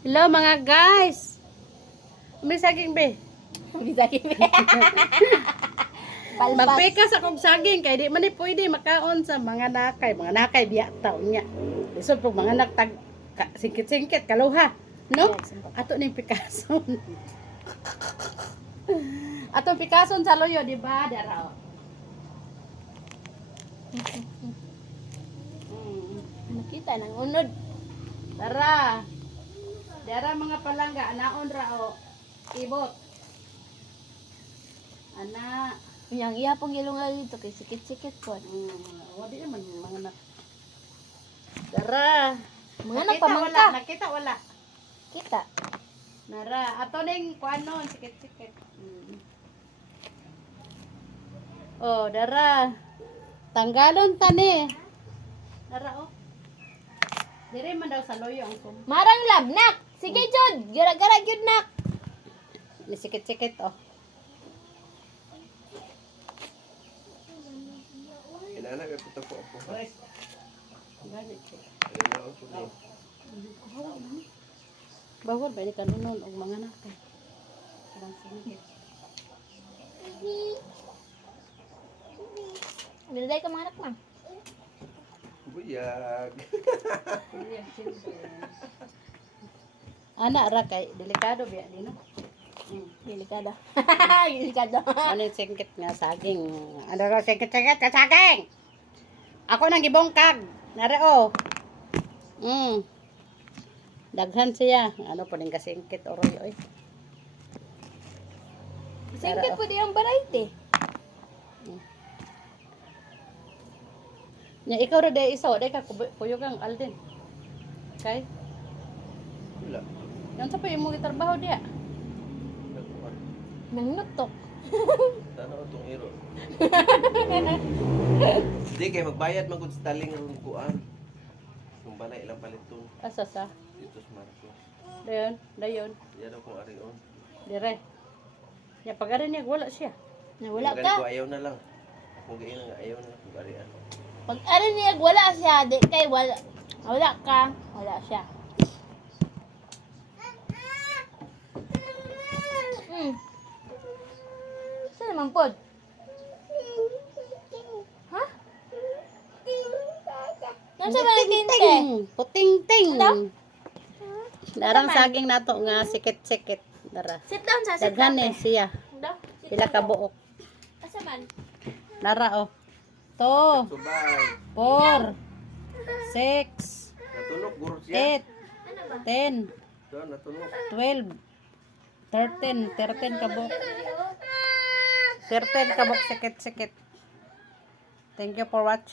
Hello mga guys. May saging be. Bisagin. Palpas. Magpikas akong saging kay di man ni pwede makaon sa mga nakay. Mga nakay biya taon niya. Lisod pag mga naktag singkit-singkit kaluha. No? Ato ning pikason. Atong pikason sa loyo, di ba? Dara. Oh. Nakita nang unod. Tara. Dara mga palangga, anaon ra o. Ibot. Ana. Yang iya pong ilong dito kay sikit-sikit po. Wadi naman mga anak. Dara. Mga Nakita nagpamangka. wala, nakita wala. Kita. Nara, ato ning kuanon, sikit-sikit. Oh, dara. Tanggalon tani. Dara oh. Dire man daw sa loyo ang kum. Marang labnak. Sige jud, gara-gara jud nak. Ni sikit-sikit oh. Inaanak ay puto po ako. Ganit. Ayun na ako po. Bawal ba ni kanunon og mga nakay. Parang sinigit. Bilday ka mga anak ma. Buyag. Ana ra kay delikado biya dino. Delikado. Delikado. Ano yung singkit nga saging? Ano raw singkit-singkit ka saging? Ako nang gibongkag. Nare oh. Daghan siya. Ano pa rin kasingkit oroy oy. Singkit po di ang variety. Nya ikaw ra day iso, day ka kuyo kang Alden. Kay, Wala. yan sa pa imong gitrabaho diya. Nagkuhan. Nang nutok. Tanaw itong iro. Hindi kay magbayad magud sa taling ang kuan. Kung ba na ilang paliton Asa sa? dito sa Marco. Dayon. Yan ako arion. Dire. Nya pagari niya wala siya. Nawala Kung ka. ko ayaw na lang. Kung gayon nga ayaw na kung arian. Pag ano niya wala siya, di kay wala. Wala ka, wala siya. Saan naman pod? Ha? Yan sa mga kinte. Puting-ting. Ano? Darang saging nato nga sikit-sikit. Dara. Sit down sa sit Daghan down. eh siya. Pila ka buok. Asa man? Dara oh. 2, Subay. 4, 6, Natulog guro siya. 8, 10, Doon natulog. 12, 13, 13 kabok. 13 kabok sikit-sikit. Thank you for watching.